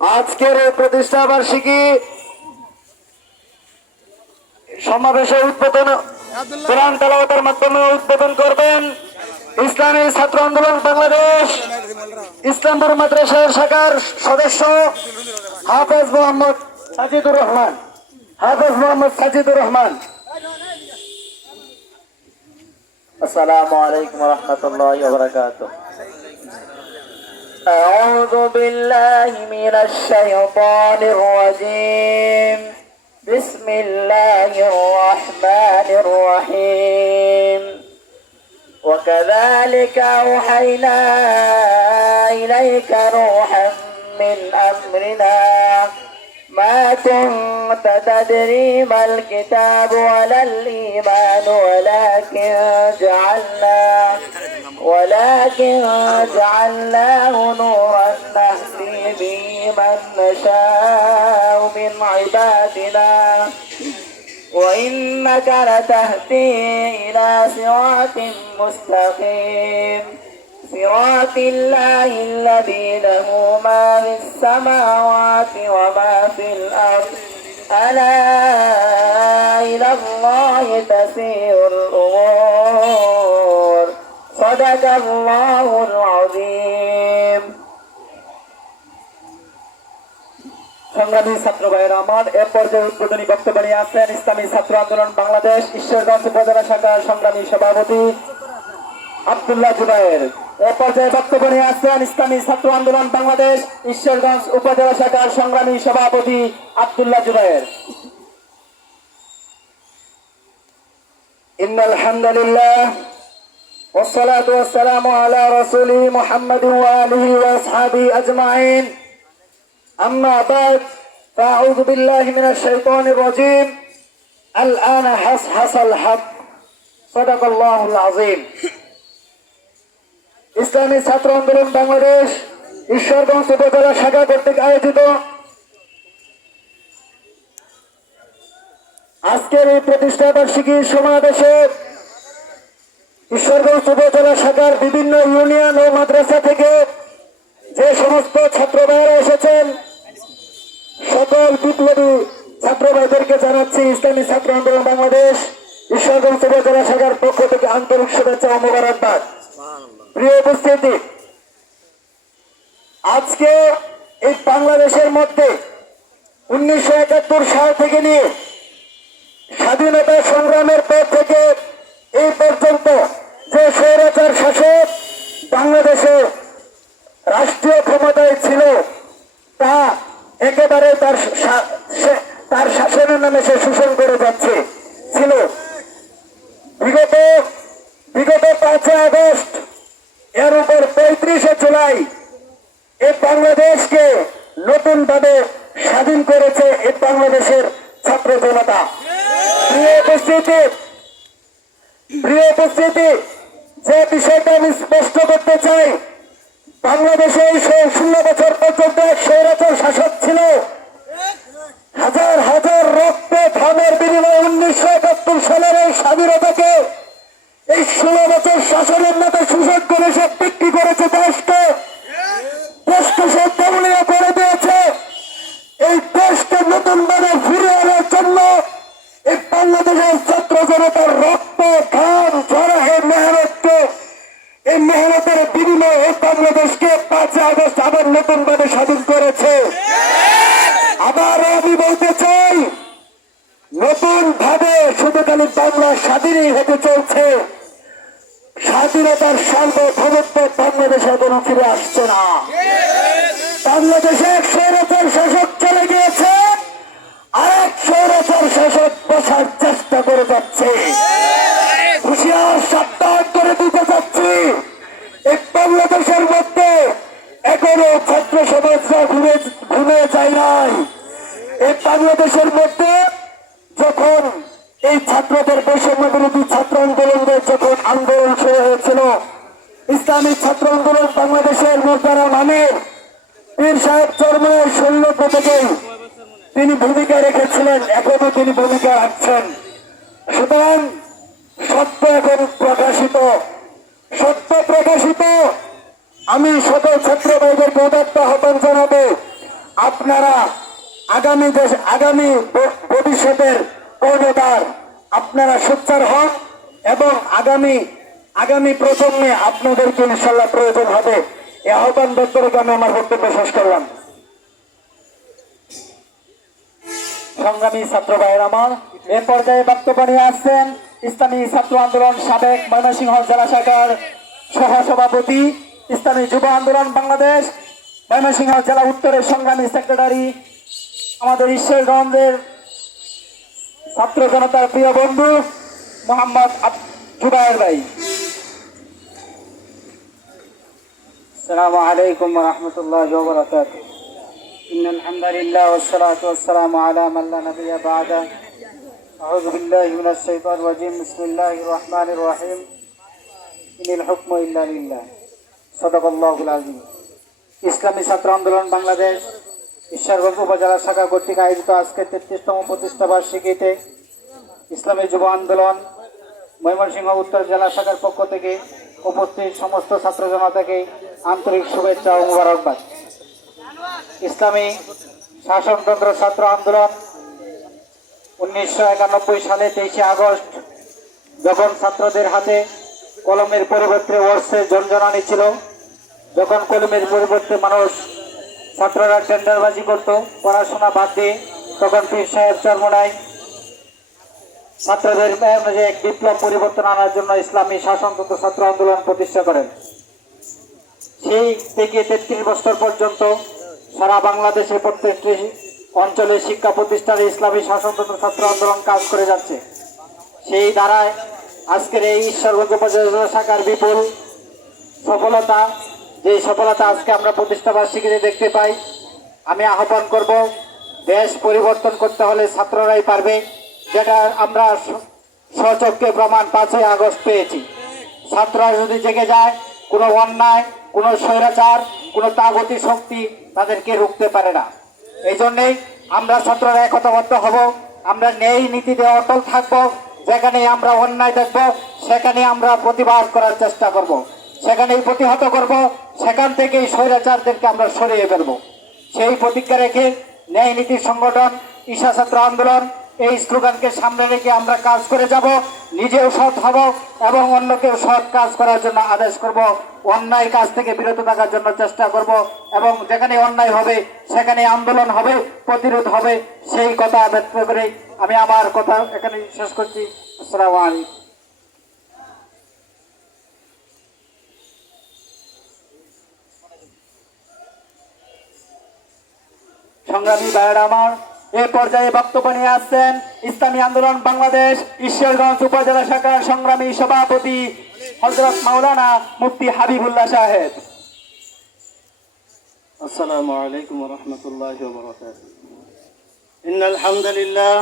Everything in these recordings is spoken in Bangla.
আজকের এই প্রতিষ্ঠা বার্ষিকী সমাবেশে উদ্বোধন কোরআন তেলাওয়াতের মাধ্যমে উদ্বোধন করবেন ইসলামী ছাত্র আন্দোলন বাংলাদেশ, ইসলামপুর মাদ্রাসা শাখার সদস্য হাফেজ মোহাম্মদ সাজিদুর রহমান। হাফেজ মোহাম্মদ সাজিদুর রহমান। আসসালামু আলাইকুম রহমতুল্লাহ أعوذ بالله من الشيطان الرجيم. بسم الله الرحمن الرحيم. وكذلك أوحينا إليك روحا من أمرنا. ما كنت تدري ما الكتاب ولا الإيمان ولكن جعلنا ولكن جعلناه نورا نهدي به من نشاء من عبادنا. وإنك لتهدي إلى صراط مستقيم. صراط الله الذي له ما في السماوات وما في الأرض. ألا إلى الله تسير الأمور. صدق الله العظيم সংগ্রামী ছাত্র ভাইয়েরা আমার এ পর্যায়ে উদ্বোধনী বক্তব্য নিয়ে আসছেন ইসলামী ছাত্র আন্দোলন বাংলাদেশ ঈশ্বরগঞ্জ উপজেলা শাখার সংগ্রামী সভাপতি আব্দুল্লাহ জুবাইর এ পর্যায়ে বক্তব্য নিয়ে আসছেন ইসলামী ছাত্র আন্দোলন বাংলাদেশ ঈশ্বরগঞ্জ উপজেলা শাখার সংগ্রামী সভাপতি আব্দুল্লাহ জুবাইর إن الحمد لله والصلاة والسلام على رسوله محمد وآله وأصحابه أجمعين أما بعد فأعوذ بالله من الشيطان الرجيم الآن حصحص الحق صدق الله العظيم ইসলামী ছাত্র আন্দোলন বাংলাদেশ ঈশ্বরগঞ্জ উপজেলা শাখা কর্তৃক আয়োজিত আজকের এই প্রতিষ্ঠা বার্ষিকী সমাবেশে ঈশ্বরগঞ্জ উপজেলা শাখার বিভিন্ন ইউনিয়ন ও মাদ্রাসা থেকে যে সমস্ত ছাত্র ভাইয়েরা এসেছেন, সকল বিপ্লবী ছাত্র ভাইদেরকে জানাচ্ছি, ইসলামী ছাত্র আন্দোলন বাংলাদেশ, ঈশ্বরগঞ্জ উপজেলা শাখার পক্ষ থেকে আন্তরিক শুভেচ্ছা ও মোবারকবাদ। প্রিয় উপস্থিতি, আজকে এই বাংলাদেশের মধ্যে উনিশশো একাত্তর সাল থেকে নিয়ে স্বাধীনতা সংগ্রামের পর থেকে এই পর্যন্ত যে স্বৈরাচার শাসক বাংলাদেশে রাষ্ট্রীয় ক্ষমতায় ছিল তা একেবারে তার শাসনের নামে সে শোষণ করে যাচ্ছে ছিল বিগত বিগত পাঁচই আগস্ট এর উপর পঁয়ত্রিশে জুলাই এই বাংলাদেশকে নতুন ভাবে স্বাধীন করেছে এই বাংলাদেশের ছাত্র জনতা প্রিয় উপস্থিতি প্রিয় উপস্থিতি যে বিষয়টা আমি স্পষ্ট করতে চাই বাংলাদেশে এই ষোল- ষোলো বছর পর্যন্ত এক স্বৈরাচার শাসক ছিল হাজার হাজার রক্ত ধানের বিনিময়ে উনিশশো একাত্তর সালের এই স্বাধীনতাকে এই ষোলো বছর শাসনের মতো সুযোগ করে সে বিক্রি করেছে দেশকে দেশকে সে দমনীয় করে দিয়েছে এই দেশকে নতুন ভাবে ফিরে আনার জন্য এই বাংলাদেশের ছাত্র জনতার রক্ত ঘাম ঝরা এই মেহনতকে এই মেহনতের বিনিময়ে এই বাংলাদেশকে পাঁচই আগস্ট আবার নতুন ভাবে স্বাধীন করেছে আবার আমি বলতে চাই নতুন ভাবে শুধু খালি বাংলা স্বাধীনই হতে চলছে স্বাধীনতার সার্বভৌমত্ব বাংলাদেশে কোনো ফিরে আসছে না বাংলাদেশে এক স্বৈরাচার শাসক চলে গিয়েছে আর এক স্বৈরাচার শাসক বসার চেষ্টা করে যাচ্ছে হুশিয়ার সাবধান করে দিতে চাচ্ছি এই বাংলাদেশের মধ্যে এখনও ছাত্র সমাজরা ঘুরে ঘুরে যায় নাই এই বাংলাদেশের মধ্যে যখন এই ছাত্রদের বৈষম্য বিরোধী ছাত্র আন্দোলনের যখন আন্দোলন শুরু হয়েছিল ইসলামী ছাত্র আন্দোলন বাংলাদেশের মোর্চারা নামের পীর সাহেব চরমের শৈল্য থেকেই তিনি ভূমিকা রেখেছিলেন এখনও তিনি ভূমিকা রাখছেন সুতরাং সত্য এখন প্রকাশিত সত্য প্রকাশিত আমি সকল ছাত্র ভাইদেরকে উদাত্ত আহ্বান জানাব আপনারা আগামী দেশ আগামী ভবিষ্যতের কর্ণধার আপনারা সোচ্চার হন এবং আগামী আগামী প্রজন্মে আপনাদেরকে ইনশাল্লাহ প্রয়োজন হবে। এই আহ্বান ব্যক্ত আমি আমার বক্তব্য শেষ করলাম। সংগ্রামী ছাত্র ভাইয়ের আমার, এ পর্যায়ে বক্তব্য নিয়ে আসছেন ইসলামী ছাত্র আন্দোলন সাবেক ময়মনসিংহ জেলা শাখার সহ সভাপতি ইসলামী যুব আন্দোলন বাংলাদেশ, ময়মনসিংহ জেলা উত্তরের সংগ্রামী সেক্রেটারি আমাদের ঈশ্বরগঞ্জের ছাত্র জনতার প্রিয় বন্ধু মোহাম্মদ আব- জুবায়ের ভাই আসসালামু আলাইকুম রহমতুল্লাহ বরকাতুহ إن الحمد لله والصلاة والسلام على من لا نبي بعده أعوذ بالله من الشيطان الرجيم بسم الله الرحمن الرحيم إن الحكم إلا لله صدق الله العظيم ইসলামী ছাত্র আন্দোলন বাংলাদেশ ঈশ্বরগঞ্জ উপজেলা শাখা কর্তৃক আয়োজিত আজকের তেত্রিশতম প্রতিষ্ঠা বার্ষিকীতে ইসলামী যুব আন্দোলন ময়মনসিংহ উত্তর জেলা শাখার পক্ষ থেকে উপস্থিত সমস্ত ছাত্র জনতাকে আন্তরিক শুভেচ্ছা ও মুবারকবাদ। ইসলামী শাসনতন্ত্র ছাত্র আন্দোলন উনিশশো একানব্বই সালে তেইশে আগস্ট যখন ছাত্রদের হাতে কলমের পরিবর্তে ওয়ার্সের জনজনানি ছিল, যখন কলমের পরিবর্তে মানুষ ছাত্ররা টেন্ডারবাজি করত, পড়াশোনা বাদ দিয়ে। তখন পীর সাহেব চর্মনায় ছাত্রদের মধ্যে এক বিপ্লব পরিবর্তন আনার জন্য ইসলামী শাসনতন্ত্র ছাত্র আন্দোলন প্রতিষ্ঠা করেন। সেই থেকে তেত্রিশ বছর পর্যন্ত সারা বাংলাদেশে প্রত্যেকটি অঞ্চলে শিক্ষা প্রতিষ্ঠানে ইসলামী শাসনতন্ত্র ছাত্র আন্দোলন কাজ করে যাচ্ছে। সেই ধারায় আজকের এই ঈশ্বরগঞ্জ উপজেলা শাখার বিপুল সফলতা যে সফলতা আজকে আমরা প্রতিষ্ঠা বার্ষিকীতে দেখতে পাই, আমি আহ্বান করব, দেশ পরিবর্তন করতে হলে ছাত্ররাই পারবে, যেটা আমরা স- স্বচক্ষে প্রমাণ পাঁচই আগস্ট পেয়েছি। ছাত্ররা যদি জেগে যায়, কোনো অন্যায়, কোনো স্বৈরাচার, কোনো তাগতি শক্তি তাদেরকে রুখতে পারে না। এই জন্যেই আমরা ছাত্ররা একতাবদ্ধ হব, আমরা ন্যায় নীতিতে অটল থাকব যেখানে আমরা অন্যায় দেখব সেখানে আমরা প্রতিবাদ করার চেষ্টা করব। সেখানেই প্রতিহত করব। সেখান থেকেই স্বৈরাচারদেরকে আমরা সরিয়ে ফেলব। সেই প্রতিজ্ঞা রেখে ন্যায় নীতি সংগঠন, ঈশা ছাত্র আন্দোলন এই স্লোগানকে সামনে রেখে আমরা কাজ করে যাব। নিজেও সৎ হব এবং অন্যকেও সৎ কাজ করার জন্য আদেশ করব। অন্যায় কাজ থেকে বিরত থাকার জন্য চেষ্টা করব এবং যেখানে অন্যায় হবে, সেখানে আন্দোলন হবে, প্রতিরোধ হবে, সেই কথা ব্যক্ত করে আমি আমার কথা এখানে শেষ করছি। আসসালামু আলাইকুম। সংগ্রামী ভাইয়েরা আমার এ পর্যায়ে বক্তব্য নিয়ে আসছেন ইসলামী আন্দোলন বাংলাদেশ ঈশ্বরগঞ্জ উপজেলা শাখার সংগ্রামী সভাপতি হজরত মাওলানা মুফতি হাবিবুল্লাহ সাহেব السلام عليكم ورحمة الله وبركاته إن الحمد لله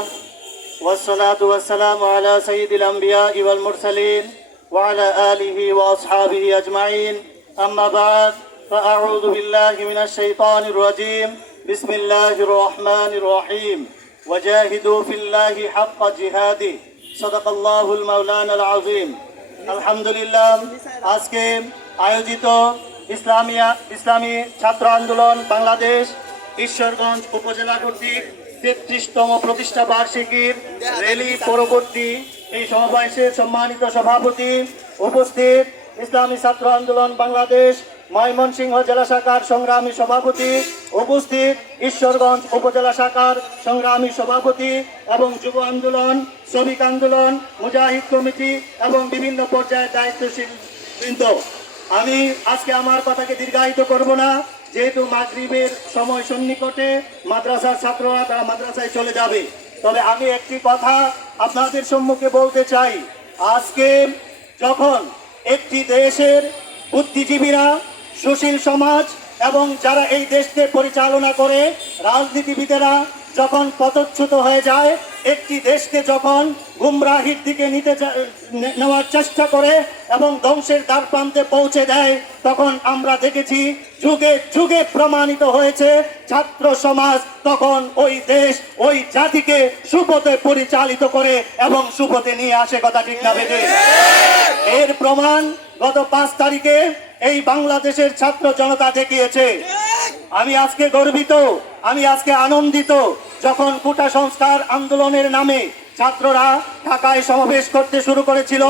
والصلاة والسلام على سيد الأنبياء والمرسلين وعلى آله وأصحابه أجمعين أما بعد فأعوذ بالله من الشيطان الرجيم بسم الله الرحمن الرحيم وجاهدوا في الله حق جهاده صدق الله المولان العظيم আলহামদুলিল্লাহ আজকে আয়োজিত ইসলামিয়া ইসলামী ছাত্র আন্দোলন বাংলাদেশ ঈশ্বরগঞ্জ উপজেলা কর্তৃক তেত্রিশতম প্রতিষ্ঠা বার্ষিকীর র্যালি পরবর্তী এই সমাবেশের সম্মানিত সভাপতি উপস্থিত ইসলামী ছাত্র আন্দোলন বাংলাদেশ ময়মনসিংহ জেলা শাখার সংগ্রামী সভাপতি, উপস্থিত ঈশ্বরগঞ্জ উপজেলা শাখার সংগ্রামী সভাপতি এবং যুব আন্দোলন, শ্রমিক আন্দোলন, মুজাহিদ কমিটি এবং বিভিন্ন পর্যায়ের দায়িত্বশীল বৃন্দ। আমি আজকে আমার কথাকে দীর্ঘায়িত করব না, যেহেতু মাগরিবের সময় সন্নিকটে মাদ্রাসার ছাত্ররা তারা মাদ্রাসায় চলে যাবে। তবে আমি একটি কথা আপনাদের সম্মুখে বলতে চাই। আজকে যখন একটি দেশের বুদ্ধিজীবীরা সুশীল সমাজ এবং যারা এই দেশকে পরিচালনা করে, রাজনীতিবিদেরা যখন পদচ্যুত হয়ে যায়, একটি দেশকে যখন গুমরাহির দিকে নিতে নেওয়ার চেষ্টা করে এবং ধ্বংসের দ্বার প্রান্তে পৌঁছে দেয়, তখন আমরা দেখেছি যুগে যুগে প্রমাণিত হয়েছে, ছাত্র সমাজ তখন ওই দেশ, ওই জাতিকে সুপথে পরিচালিত করে এবং সুপথে নিয়ে আসে, কথা ঠিক না বেঁধে এর প্রমাণ গত পাঁচ তারিখে এই বাংলাদেশের ছাত্র জনতা দেখিয়েছে। আমি আজকে গর্বিত, আমি আজকে আনন্দিত যখন কোটা সংস্কার আন্দোলনের নামে ছাত্ররা ঢাকায় সমাবেশ করতে শুরু করেছিল।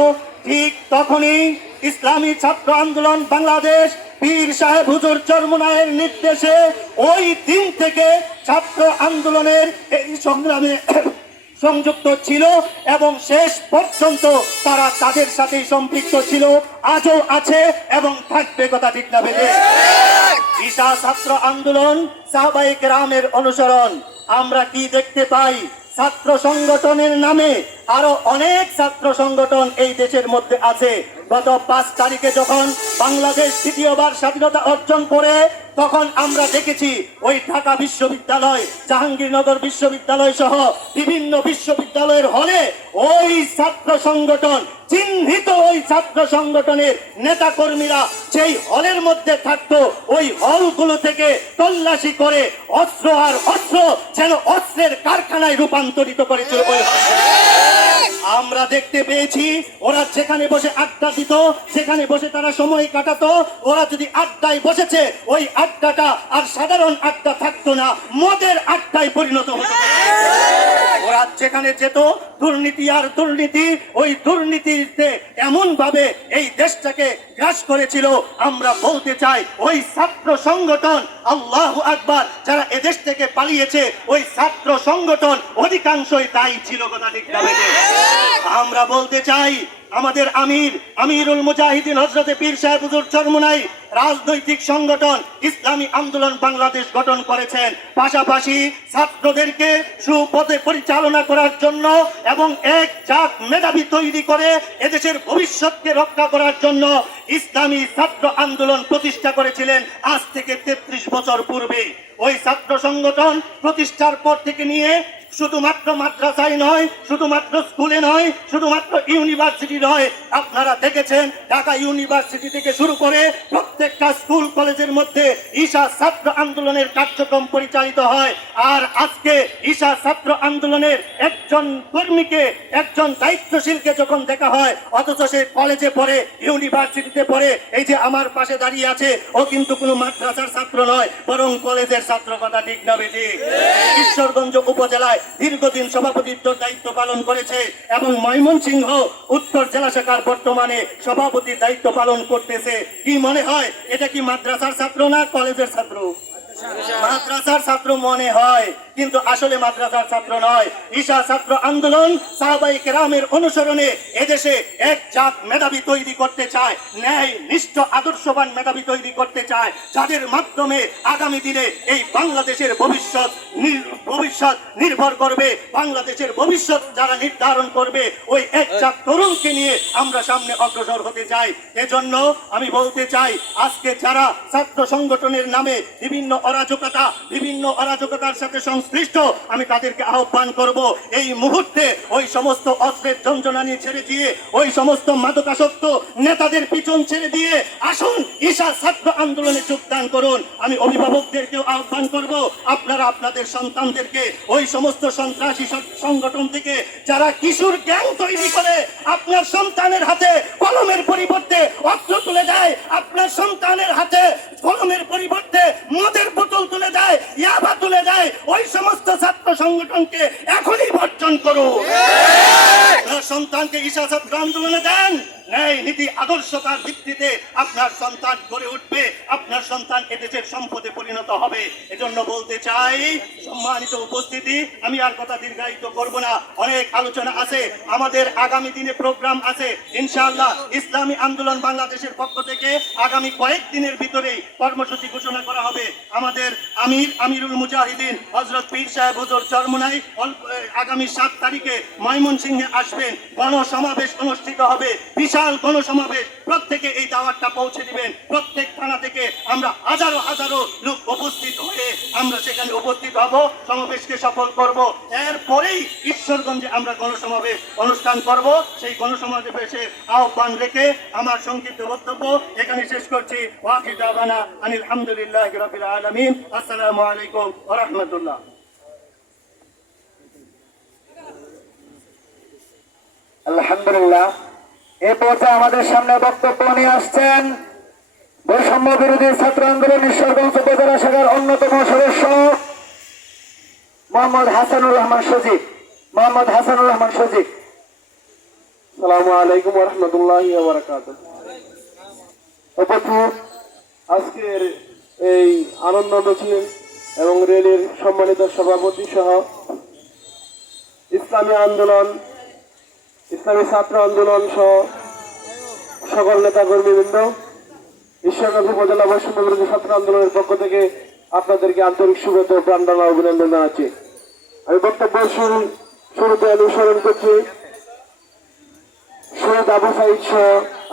ঠিক তখনই ইসলামী ছাত্র আন্দোলন বাংলাদেশ পীর সাহেব হুজুর চরমুনায়ের নির্দেশে ওই দিন থেকে ছাত্র আন্দোলনের এই সংগ্রামে সংযুক্ত ছিল এবং শেষ পর্যন্ত তারা তাদের সাথেই সম্পৃক্ত ছিল। আজও আছে এবং থাকবে কথা ঠিক না ভেবে। ঈশা ছাত্র আন্দোলন সাহবাই গ্রামের অনুসরণ। আমরা কি দেখতে পাই? ছাত্র সংগঠনের নামে আরও অনেক ছাত্র সংগঠন এই দেশের মধ্যে আছে। গত পাঁচ তারিখে যখন বাংলাদেশ দ্বিতীয়বার স্বাধীনতা অর্জন করে, তখন আমরা দেখেছি ওই ঢাকা বিশ্ববিদ্যালয়, জাহাঙ্গীরনগর বিশ্ববিদ্যালয় সহ বিভিন্ন বিশ্ববিদ্যালয়ের হলে ওই ছাত্র সংগঠন, চিহ্নিত ওই ছাত্র সংগঠনের নেতা কর্মীরা সেই হলের মধ্যে থাকতো, ওই হলগুলো থেকে তল্লাশি করে অস্ত্র আর অস্ত্র যেন অস্ত্রের কারখানায় রূপান্তরিত করেছিল আমরা দেখতে পেয়েছি, ওরা যেখানে বসে আড্ডা দিত সেখানে বসে তারা সময় কাটাতো। ওরা যদি আড্ডায় বসেছে, ওই আড্ডাটা আর সাধারণ আড্ডা থাকতো না, মদের আড্ডায় পরিণত হতো। ওরা যেখানে যেত, দুর্নীতি আর দুর্নীতি, ওই দুর্নীতিতে এমন ভাবে এই দেশটাকে গ্রাস করেছিল, আমরা বলতে চাই ওই ছাত্র সংগঠন, আল্লাহ আকবার, যারা এদেশ থেকে পালিয়েছে, ওই ছাত্র সংগঠন অধিকাংশই তাই ছিল কথা আমরা বলতে চাই আমাদের আমির, আমিরুল মুজাহিদিন হজরতে পীর সাহেব হুজুর চরমুনাই রাজনৈতিক সংগঠন ইসলামী আন্দোলন বাংলাদেশ গঠন করেছেন। পাশাপাশি ছাত্রদেরকে সুপথে পরিচালনা করার জন্য এবং এক জাত মেধাবী তৈরি করে এদেশের ভবিষ্যৎকে রক্ষা করার জন্য ইসলামী ছাত্র আন্দোলন প্রতিষ্ঠা করেছিলেন আজ থেকে তেত্রিশ বছর পূর্বে। ওই ছাত্র সংগঠন প্রতিষ্ঠার পর থেকে নিয়ে শুধুমাত্র মাদ্রাসায় নয়, শুধুমাত্র স্কুলে নয়, শুধুমাত্র ইউনিভার্সিটি নয়। আপনারা দেখেছেন, ঢাকা ইউনিভার্সিটি থেকে শুরু করে প্রত্যেকটা স্কুল, কলেজের মধ্যে ঈশা ছাত্র আন্দোলনের কার্যক্রম পরিচালিত হয়। আর আজকে ঈশা ছাত্র আন্দোলনের একজন কর্মীকে, একজন দায়িত্বশীলকে যখন দেখা হয়, অথচ সে কলেজে পড়ে ইউনিভার্সিটিতে পড়ে, এই যে আমার পাশে দাঁড়িয়ে আছে, ও কিন্তু কোনো মাদ্রাসার ছাত্র নয়, বরং কলেজের ছাত্র কথা ঠিক না বেঠিক ঈশ্বরগঞ্জ উপজেলায় দীর্ঘদিন সভাপতিত্ব দায়িত্ব পালন করেছে, এবং ময়মনসিংহ উত্তর জেলা শাখার বর্তমানে সভাপতির দায়িত্ব পালন করতেছে। কি মনে হয়, এটা কি মাদ্রাসার ছাত্র না কলেজের ছাত্র? মাদ্রাসার ছাত্র মনে হয়। কিন্তু আসলে মাদ্রাসার ছাত্র নয়। ঈশা ছাত্র আন্দোলন সাহাবাই কেরামের অনুসরণে এদেশে এক জাত মেধাবী তৈরি করতে চায় ন্যায় নিষ্ঠ আদর্শবান মেধাবী তৈরি করতে চায়, যাদের মাধ্যমে আগামী দিনে এই বাংলাদেশের ভবিষ্যৎ ভবিষ্যৎ নির্ভর করবে। বাংলাদেশের ভবিষ্যৎ যারা নির্ধারণ করবে, ওই এক জাত তরুণকে নিয়ে আমরা সামনে অগ্রসর হতে চাই। এজন্য আমি বলতে চাই, আজকে যারা ছাত্র সংগঠনের নামে বিভিন্ন অরাজকতা, বিভিন্ন অরাজকতার সাথে সংশ্লিষ্ট আমি তাদেরকে আহ্বান করব, এই মুহূর্তে ওই সমস্ত অস্ত্রের যন্ত্রণানি ছেড়ে দিয়ে, ওই সমস্ত মাদকাসক্ত নেতাদের পিছন ছেড়ে দিয়ে আসুন, ঈশা ছাত্র আন্দোলনে যোগদান করুন। আমি অভিভাবকদেরকেও আহ্বান করব, আপনারা আপনাদের সন্তানদেরকে, ওই সমস্ত সন্ত্রাসী সংগঠন থেকে, যারা কিশোর গ্যাং তৈরি করে, আপনার সন্তানের হাতে কলমের পরিবর্তে অস্ত্র তুলে দেয়, আপনার সন্তানের হাতে কলমের পরিবর্তে মদের বোতল তুলে দেয় ইয়াবা তুলে দেয় ওই সমস্ত ছাত্র সংগঠনকে এখনই বর্জন করুন। সন্তানকে ঈশা ছাত্র আন্দোলনে দেন। ন্যায় নীতি আদর্শতার ভিত্তিতে আপনার সন্তান গড়ে উঠবে, আপনার সন্তান এদেশের সম্পদে পরিণত হবে। এজন্য বলতে চাই, সম্মানিত উপস্থিতি, আমি আর কথা দীর্ঘায়িত করব না। অনেক আলোচনা আছে, আমাদের আগামী দিনে প্রোগ্রাম আছে। ইনশাআল্লাহ, ইসলামী আন্দোলন বাংলাদেশের পক্ষ থেকে আগামী কয়েকদিনের ভিতরেই কর্মসূচি ঘোষণা করা হবে। আমাদের আমির আমিরুল মুজাহিদিন হজরত পীর সাহেব হুজুর চরমুনাই আগামী সাত তারিখে ময়মনসিংহে আসবেন। গণসমাবেশ অনুষ্ঠিত হবে। বিশাল গণসমাবেশ। প্রত্যেকে এই দাওয়াতটা পৌঁছে দিবেন। প্রত্যেক থানা থেকে আমরা হাজারো হাজারো লোক উপস্থিত হয়ে আমরা সেখানে উপস্থিত হব, সমাবেশকে সফল করব। এরপরেই ঈশ্বরগঞ্জে আমরা গণসমাবেশ অনুষ্ঠান করব। সেই গণসমাবেশে আহ্বান রেখে আমার সংক্ষিপ্ত বক্তব্য এখানে শেষ করছি। ওয়াকিদ দাওয়ানা আনিল হামদুলিল্লাহ রাবিল আলামিন। আসসালামু আলাইকুম রাহমাতুল্লাহ। আলহামদুলিল্লাহ। এ আমাদের সামনে বক্তব্য নিয়ে আসছেন বৈষম্য বিরোধী ছাত্র আন্দোলন ঈশ্বরগঞ্জ উপজেলা শাখার অন্যতম সদস্য মোহাম্মদ হাসানুর রহমান মোহাম্মদ হাসানুর রহমান আলাইকুম রহমতুল্লাহ আজকের এই আনন্দ মিছিল এবং রেলের সম্মানিত সভাপতি সহ ইসলামী আন্দোলন ইসলামী ছাত্র আন্দোলন সহ সকল নেতা কর্মীবৃন্দ ঈশ্বরগঞ্জ উপজেলা বৈষম্য ছাত্র আন্দোলনের পক্ষ থেকে আপনাদেরকে আন্তরিক শুভেচ্ছা ও প্রাণডালা অভিনন্দন জানাচ্ছি। আমি বক্তব্য শুরু শুরুতে অনুসরণ করছি, শহীদ আবু সাইদ সহ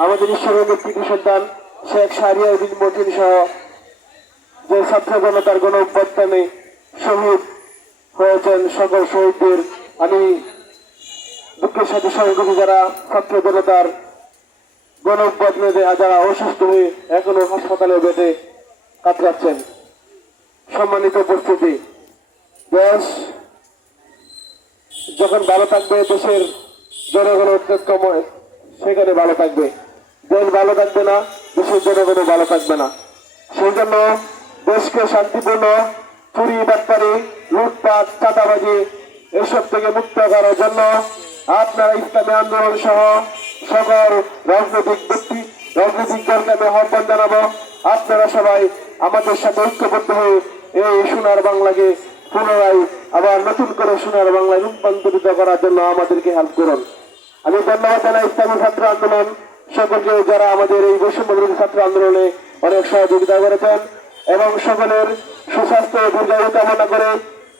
আমাদের ঈশ্বরের কৃতি সন্তান শেখ সারিয়া বিন মতিন সহ যে ছাত্র জনতার গণ অভ্যর্থনে শহীদ হয়েছেন সকল শহীদদের, আমি দুঃখের সাথে যারা ছাত্র জনতার যারা অসুস্থ হয়ে এখনও হাসপাতালে সম্মানিত উপস্থিতি। দেশ যখন ভালো থাকবে, দেশের জনগণের কম সেখানে ভালো থাকবে। দেশ ভালো থাকবে না, দেশের জনগণও ভালো থাকবে না। সেই জন্য দেশকে শান্তিপূর্ণ চুরি বাটপারি লুটপাট, চাঁদাবাজি, এসব থেকে মুক্ত করার জন্য আপনারা ইসলামী আন্দোলন সহ সকল রাজনৈতিক ব্যক্তি, রাজনৈতিক দলকে আমি আহ্বান জানাব? আপনারা সবাই আমাদের সাথে ঐক্যবদ্ধ হয়ে এই সোনার বাংলাকে পুনরায় আবার নতুন করে সোনার বাংলায় রূপান্তরিত করার জন্য আমাদেরকে হেল্প করুন। আমি ধন্যবাদ জানাই ইসলামী ছাত্র আন্দোলন। সকলকে যারা আমাদের এই বৈষম্য বিরোধী ছাত্র আন্দোলনে অনেক সহযোগিতা করেছেন এবং সকলের সুস্বাস্থ্য দীর্ঘায়ু কামনা করে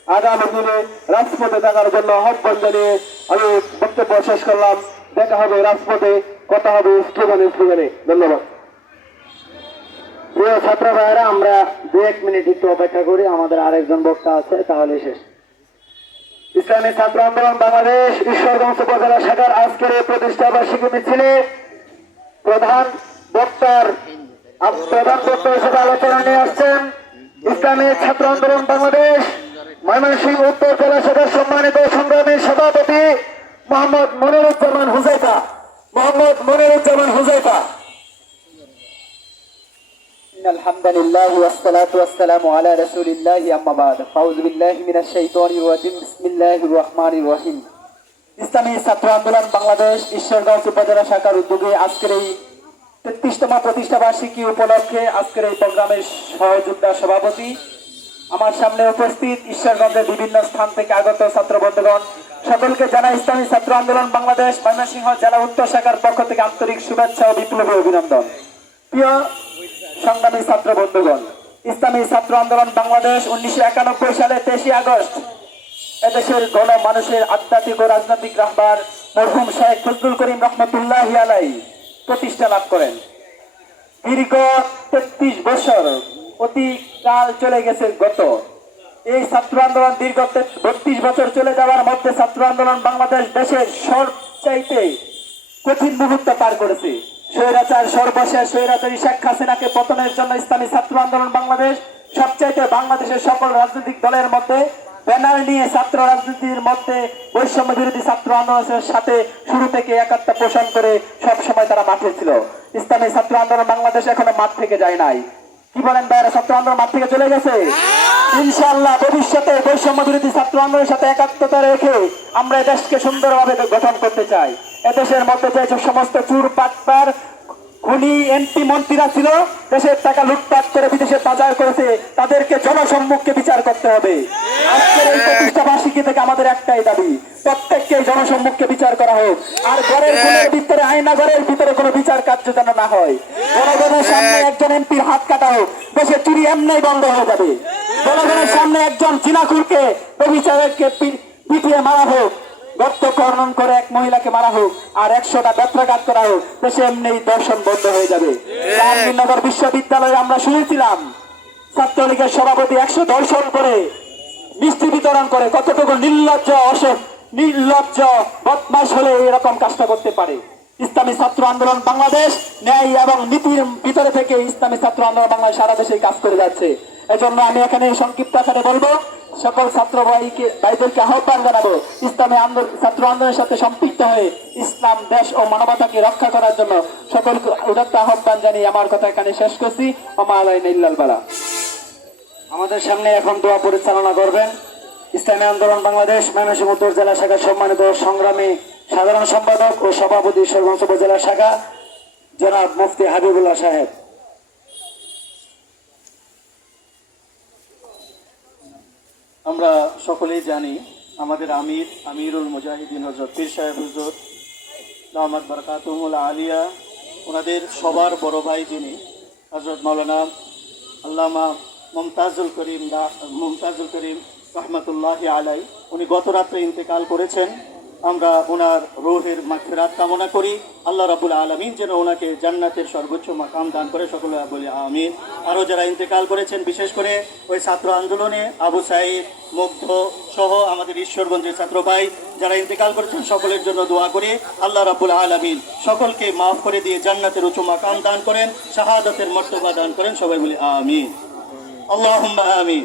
আগামী দিনে রাজপথে থাকার জন্য আহ্বান জানিয়ে আমি বক্তব্য শেষ করলাম। দেখা হবে রাজপথে, কথা হবে স্লোগানে স্লোগানে। ধন্যবাদ। প্রিয় ছাত্র ভাইয়েরা, আমরা দু এক মিনিট একটু অপেক্ষা করি। আমাদের আরেকজন বক্তা আছে, তাহলে শেষ। ইসলামী ছাত্র আন্দোলন বাংলাদেশ, ঈশ্বরগঞ্জ উপজেলা শাখার আজকের এই প্রতিষ্ঠা বার্ষিকী মিছিলে প্রধান বক্তার প্রধান বক্তা হিসেবে আলোচনা নিয়ে আসছেন ইসলামী ছাত্র আন্দোলন বাংলাদেশ। ময়মনসিংহ উত্তর জেলা শাখার সম্মানিত সংগ্রামী সভাপতি মোহাম্মদ মনিরুজ্জামান হুজাইফা মোহাম্মদ মনিরুজ্জামান হুজাইফা إن الحمد لله والصلاة والسلام على رسول الله أما بعد أعوذ بالله من الشيطان الرجيم بسم الله الرحمن الرحيم ইসলামী ছাত্র আন্দোলন বাংলাদেশ ঈশ্বরগঞ্জ উপজেলা শাখার উদ্যোগে আজকের এই তেত্রিশতম প্রতিষ্ঠা বার্ষিকী উপলক্ষে আজকের এই প্রোগ্রামের সহযোদ্ধা সভাপতি আমার সামনে উপস্থিত ঈশ্বরগঞ্জের বিভিন্ন স্থান থেকে আগত ছাত্র বন্ধুগণ, সকলকে জানাই ইসলামী ছাত্র আন্দোলন বাংলাদেশ, ময়মনসিংহ জেলা উত্তর শাখার পক্ষ থেকে আন্তরিক শুভেচ্ছা ও বিপ্লবী অভিনন্দন। প্রিয় সংগ্রামী ছাত্র বন্ধুগণ, ইসলামী ছাত্র আন্দোলন বাংলাদেশ উনিশশো একানব্বই সালে তেইশে আগস্ট এদেশের গণ মানুষের আধ্যাত্মিক ও রাজনৈতিক রাহবার মরহুম শেখ ফজলুল করিম রহমতুল্লাহ আলাই প্রতিষ্ঠা লাভ করেন। দীর্ঘ তেত্রিশ বছর অতিকাল চলে গেছে গত। এই ছাত্র আন্দোলন দীর্ঘ বত্রিশ বছর চলে যাওয়ার মধ্যে ছাত্র আন্দোলন বাংলাদেশ দেশের সবচাইতে কঠিন মুহূর্ত পার করেছে। স্বৈরাচার সর্বশেষ, স্বৈরাচারী শেখ হাসিনাকে পতনের জন্য ইসলামী ছাত্র আন্দোলন বাংলাদেশ সবচাইতে বাংলাদেশের সকল রাজনৈতিক দলের মধ্যে ব্যানার নিয়ে ছাত্র রাজনীতির মধ্যে বৈষম্য বিরোধী ছাত্র আন্দোলনের সাথে শুরু থেকে একাত্ম পোষণ করে সব সময় তারা মাঠে ছিল। ইসলামী ছাত্র আন্দোলন বাংলাদেশ এখনও মাঠ থেকে যায় নাই। কি বলেন ভাইরা ছাত্র আন্দোলন মাঠ থেকে চলে গেছে। ইনশাল্লাহ ভবিষ্যতে বৈষম্য বিরোধী ছাত্র আন্দোলনের সাথে একাত্মতা রেখে আমরা দেশকে সুন্দরভাবে গঠন করতে চাই। এদেশের মধ্যে যে সমস্ত চুর পাটপার খুনি এমপি মন্ত্রীরা ছিল, দেশের টাকা লুটপাট করে বিদেশে পাচার করেছে, তাদেরকে জনসম্মুখে বিচার করতে হবে। আজকের এই প্রতিষ্ঠা বার্ষিকী থেকে আমাদের একটাই দাবি প্রত্যেককে জনসম্মুখে বিচার করা হোক। আর ঘরের ভিতরে আয়না ঘরের ভিতরে কোনো বিচার কার্য যেন না হয়। জনগণের সামনে একজন এমপির হাত কাটা হোক, দেশের চুরি এমনি বন্ধ হয়ে যাবে। জনগণের সামনে একজন চিনাকুরকে বিচারককে পিটিয়ে মারা হোক। গর্ত করে এক মহিলাকে মারা হোক আর একশোটা ব্যত্রাঘাত করা হোক দেশে এমনি দর্শন বন্ধ হয়ে যাবে। জাহাঙ্গীরনগর বিশ্ববিদ্যালয়ে আমরা শুনেছিলাম ছাত্রলীগের সভাপতি একশো দর্শন করে মিষ্টি বিতরণ করে কতটুকু নির্লজ্জ অসৎ নির্লজ্জ বদমাস হলে এরকম কাজটা করতে পারে। ইসলামী ছাত্র আন্দোলন বাংলাদেশ ন্যায় এবং নীতির ভিতরে থেকে ইসলামী ছাত্র আন্দোলন বাংলাদেশ সারা দেশে কাজ করে যাচ্ছে। এজন্য আমি এখানে সংক্ষিপ্ত আকারে বলব সকল ছাত্র ভাইকে ভাইদেরকে আহ্বান জানাব, ইসলামী আন্দোলন ছাত্র আন্দোলনের সাথে সম্পৃক্ত হয়ে ইসলাম, দেশ ও মানবতাকে রক্ষা করার জন্য সকলকে উদাত্ত আহ্বান জানিয়ে আমার কথা এখানে শেষ করছি। ওমা আলাইন বালা। আমাদের সামনে এখন দোয়া পরিচালনা করবেন। ইসলামী আন্দোলন বাংলাদেশ, ময়মনসিংহ উত্তর জেলা শাখার সম্মানিত সংগ্রামী সাধারণ সম্পাদক ও সভাপতি সর্বংশ উপজেলা শাখা, জনাব মুফতি হাবিবুল্লাহ সাহেব। আমরা সকলেই জানি আমাদের আমির, আমিরুল মুজাহিদিন হজরত পীর সাহেব হুজুর মোহাম্মদ বরকাতুমুল আলিয়া, ওনাদের সবার বড় ভাই যিনি হজরত মৌলানা আল্লামা মমতাজুল করিম দা- মমতাজুল করিম রহমতুল্লাহ আলাই উনি গত রাত্রে ইন্তেকাল করেছেন। আমরা ওনার রোহের মাখেরাত কামনা করি। আল্লাহ রাবুল আলমিন যেন ওনাকে জান্নাতের সর্বোচ্চ মাকাম দান করে, সকলে বলি আমিন। আরও যারা ইন্তেকাল করেছেন, বিশেষ করে ওই ছাত্র আন্দোলনে আবু সাইদ, মুগ্ধ সহ আমাদের ঈশ্বরগঞ্জের ছাত্র ভাই, যারা ইন্তেকাল করেছেন, সকলের জন্য দোয়া করে আল্লাহ রাবুল আলমিন সকলকে মাফ করে দিয়ে জান্নাতের উঁচু মাকাম দান করেন, শাহাদতের মর্তবা দান করেন, সবাই বলি আমিন। আল্লাহ আমিন।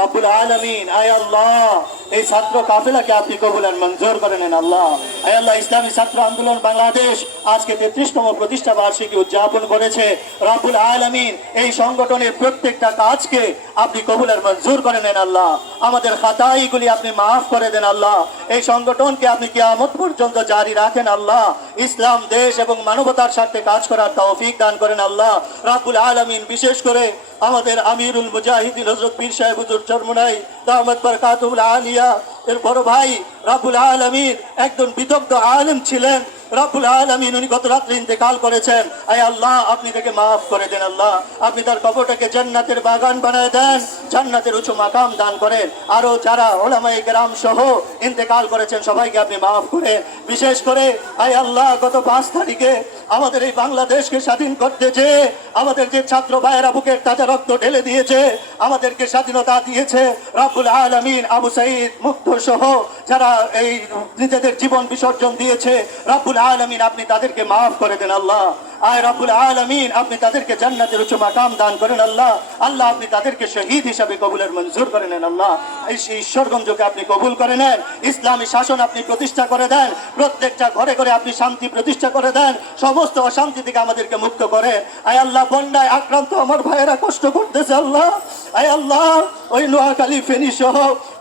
রব্বুল আলমিন, আয় আল্লাহ, এই ছাত্র কাফেলাকে আপনি কবুলেন মঞ্জুর করে নেন আল্লাহ। আয় আল্লাহ, ইসলামী ছাত্র আন্দোলন বাংলাদেশ আজকে তেত্রিশতম প্রতিষ্ঠা বার্ষিকী উদযাপন করেছে। রাবুল আলমিন, এই সংগঠনের প্রত্যেকটা কাজকে আপনি কবুলের মঞ্জুর করে নেন আল্লাহ। আমাদের খাতাইগুলি আপনি মাফ করে দেন আল্লাহ। এই সংগঠনকে আপনি কেয়ামত পর্যন্ত জারি রাখেন আল্লাহ। ইসলাম, দেশ এবং মানবতার স্বার্থে কাজ করার তৌফিক দান করেন আল্লাহ। রাবুল আলমিন, বিশেষ করে আমাদের আমিরুল মুজাহিদিন হজরত পীর সাহেব হুজুর চরমুনাই দামত বরকাতুল আলিয়া। এর বড় ভাই রাবুল আলমীর একজন বিদগ্ধ আলম ছিলেন। রাবুল আলমিন উনি গত রাত্রে ইন্তেকাল করেছেন। আয় আল্লাহ, আপনি তাকে মাফ করে দেন আল্লাহ। আপনি তার কবরটাকে জান্নাতের বাগান বানায় দেন, জান্নাতের উঁচু মাকাম দান করেন। আরও যারা ওলামাই গ্রাম সহ ইন্তেকাল করেছেন, সবাইকে আপনি মাফ করেন বিশেষ করে, আয় আল্লাহ, গত পাঁচ তারিখে আমাদের এই বাংলাদেশকে স্বাধীন করতে যে, আমাদের যে ছাত্র ভাইয়েরা বুকের তাজা রক্ত ঢেলে দিয়েছে, আমাদেরকে স্বাধীনতা দিয়েছে রাবুল আলমিন, আবু সাইদ মুক্ত সহ যারা এই নিজেদের জীবন বিসর্জন দিয়েছে, রাব্বুল আলমিন, আপনি তাদেরকে মাফ করে দেন আল্লাহ। আয় রাব্বুল আলমিন, আপনি তাদেরকে জান্নাতের উচ্চ মাকাম দান করেন আল্লাহ। আল্লাহ, আপনি তাদেরকে শহীদ হিসাবে কবুলের মঞ্জুর করে নেন আল্লাহ। এই ঈশ্বরগঞ্জকে আপনি কবুল করে নেন। ইসলামী শাসন আপনি প্রতিষ্ঠা করে দেন। প্রত্যেকটা ঘরে ঘরে আপনি শান্তি প্রতিষ্ঠা করে দেন। সমস্ত অশান্তি থেকে আমাদেরকে মুক্ত করে আয় আল্লাহ, বন্যায় আক্রান্ত আমার ভাইয়েরা কষ্ট করতেছে আল্লাহ। আয় আল্লাহ, ওই নোয়াখালী ফেনী সহ।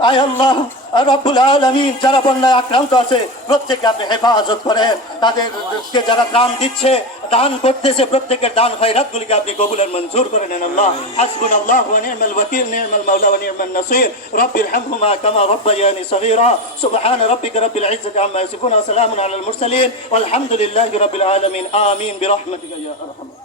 আয় আল্লাহ রব্বুল আলমিন যারা বন্যায় আক্রান্ত আছে, প্রত্যেককে আপনি হেফাজত করেন। তাদেরকে যারা দান দিচ্ছে, দান করতেছে, প্রত্যেকের দান খয়রাতগুলিকে আপনি কবুলের মঞ্জুর করে নেন আল্লাহ। হাসবুন আল্লাহ ওয়া নি'মাল ওয়াকিল নি'মাল মাওলা ওয়া নি'মান নাসির। রব্বির হামহুমা কামা রাব্বায়ানি সগীরা। সুবহান রাব্বিকা রাব্বিল ইজ্জাতি আম্মা ইয়াসিফুন ওয়া সালামুন আলাল মুরসালিন। ওয়ালহামদুলিল্লাহি রাব্বিল আলামিন। আমিন। বিরহমাতিকা ইয়া আরহাম।